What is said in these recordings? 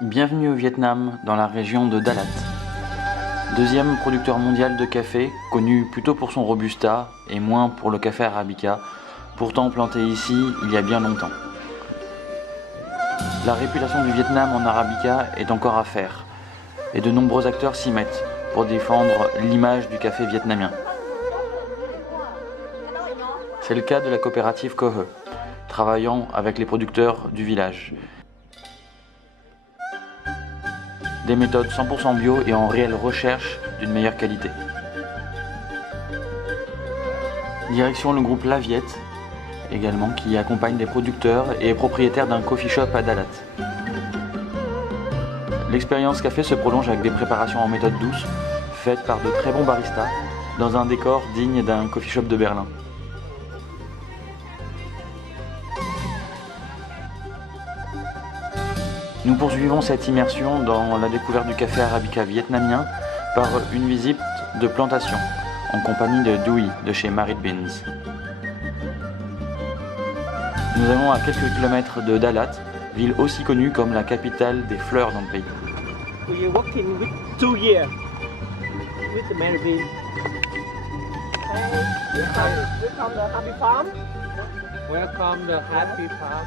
Bienvenue au Vietnam, dans la région de Dalat. Deuxième producteur mondial de café, connu plutôt pour son Robusta et moins pour le café Arabica, pourtant planté ici il y a bien longtemps. La réputation du Vietnam en Arabica est encore à faire, et de nombreux acteurs s'y mettent pour défendre l'image du café vietnamien. C'est le cas de la coopérative Co He, travaillant avec les producteurs du village. Des méthodes 100% bio et en réelle recherche d'une meilleure qualité. Direction le groupe La Viette, également, qui accompagne des producteurs et est propriétaire d'un coffee shop à Dalat. L'expérience café se prolonge avec des préparations en méthode douce, faites par de très bons baristas, dans un décor digne d'un coffee shop de Berlin. Nous poursuivons cette immersion dans la découverte du café Arabica vietnamien par une visite de plantation en compagnie de Dui de chez Marit Beans. Nous allons à quelques kilomètres de Dalat, ville aussi connue comme la capitale des fleurs dans le pays. We are working with 2 years with the Marit Beans. Welcome to Happy Farm. Welcome to Happy Farm.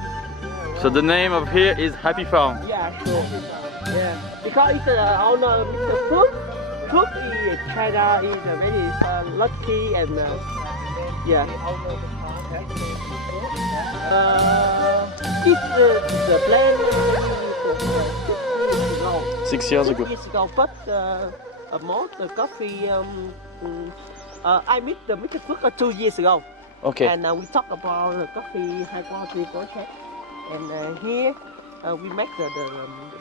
So the name of here is Happy Farm. Yeah, sure. Yeah, because it's owner Mr. Phước. Phước in China is very lucky and yeah. This the plan 6 years ago. 6 years ago, but more the coffee. I met Mr. Phước 2 years ago. Okay. And we talk about the coffee high quality project. And here we make the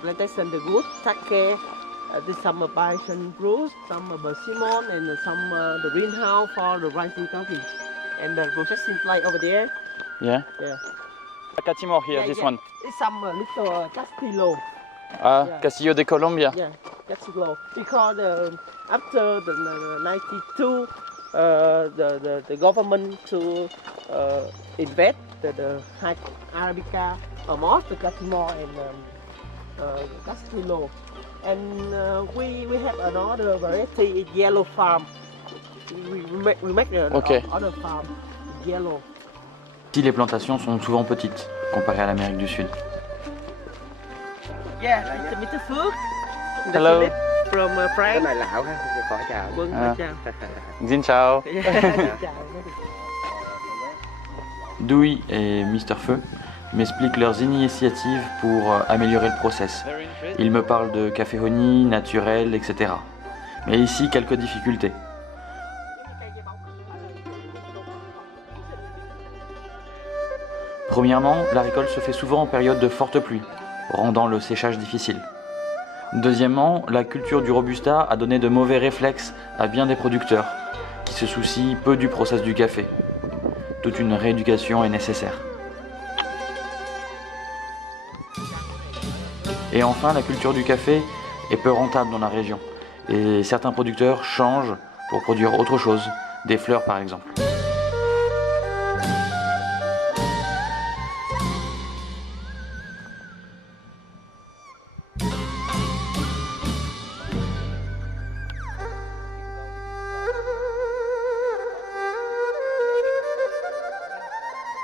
plantation, the good, take care. There's some bison brews, some persimmon, and some the greenhouse for the rising coffee. And the processing plant over there. Yeah. Yeah. Catimor here, Yeah, this yeah. one. It's some little Castillo. Ah, Yeah. Castillo de Colombia. Yeah, Castillo. Because after the 92, the government to invest the high Arabica, most the Catimor and Castillo. And we have another variety, yellow farm. We make Okay. other farm, yellow. Ici, les plantations sont souvent petites, comparées à l'Amérique du Sud. Yeah, Mr. Phước. Hello. From Cái France. này là Hảo ha, khỏi chào. Quân À. chào. Xin chào. Chào. Dewey et Mr. Feu m'expliquent leurs initiatives pour améliorer le process. Ils me parlent de café honey, naturel, etc. Mais ici, quelques difficultés. Premièrement, la récolte se fait souvent en période de forte pluie, rendant le séchage difficile. Deuxièmement, la culture du Robusta a donné de mauvais réflexes à bien des producteurs, qui se soucient peu du process du café. Toute une rééducation est nécessaire. Et enfin, la culture du café est peu rentable dans la région, et certains producteurs changent pour produire autre chose, des fleurs par exemple.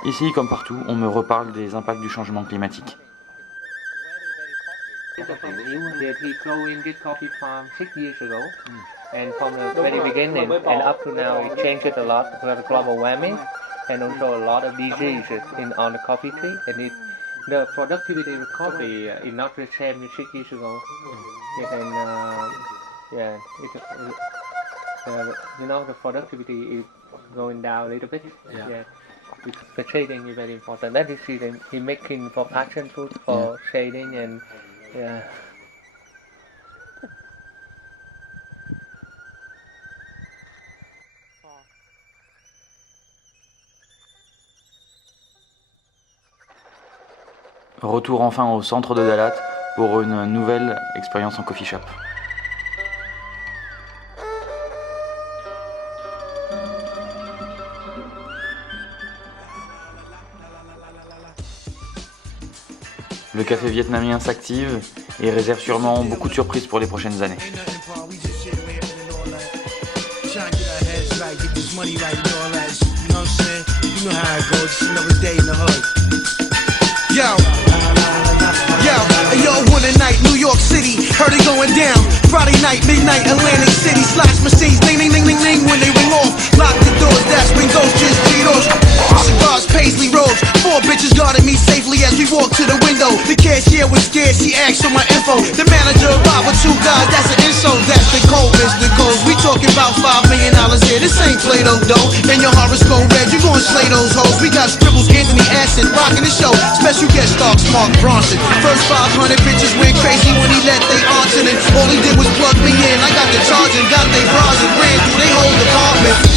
Ici, comme partout, on me reparle des impacts du changement climatique. That he growing this coffee farm 6 years ago, and from the very beginning and up to now, it changed a lot with global warming, and also a lot of diseases on the coffee tree, and the productivity of coffee is not the same as 6 years ago. Yes, and yeah, the productivity is going down a little bit. Yeah. The shading is very important. That is he making for passion fruit for shading and yeah. Retour enfin au centre de Dalat pour une nouvelle expérience en coffee shop. Le café vietnamien s'active et réserve sûrement beaucoup de surprises pour les prochaines années. Yo, one night, New York City, heard it going down. Friday night, midnight, Atlantic City, slash machines, ding, ding, ding, ding, ding, when they ring off. Lock the doors, that's when ghosts just Cheetos. Cigars, Paisley robes, 4 bitches guarded me safely as we walked to the window. The cashier was scared, she asked for my info. The manager arrived with 2 guys, that's an insult. That's the code, Mr. Gold. We talking about $5 million here, this ain't Play-Doh, though. And your horoscope red, you gon' slay those hoes. We got scribbles, Anthony Acid, rocking the show. Special guest star, Mark Bronson. First 500 bitches went crazy when he let they aunts in it. All he did was plug me in. I got the charge and got they bras and ran through they whole department.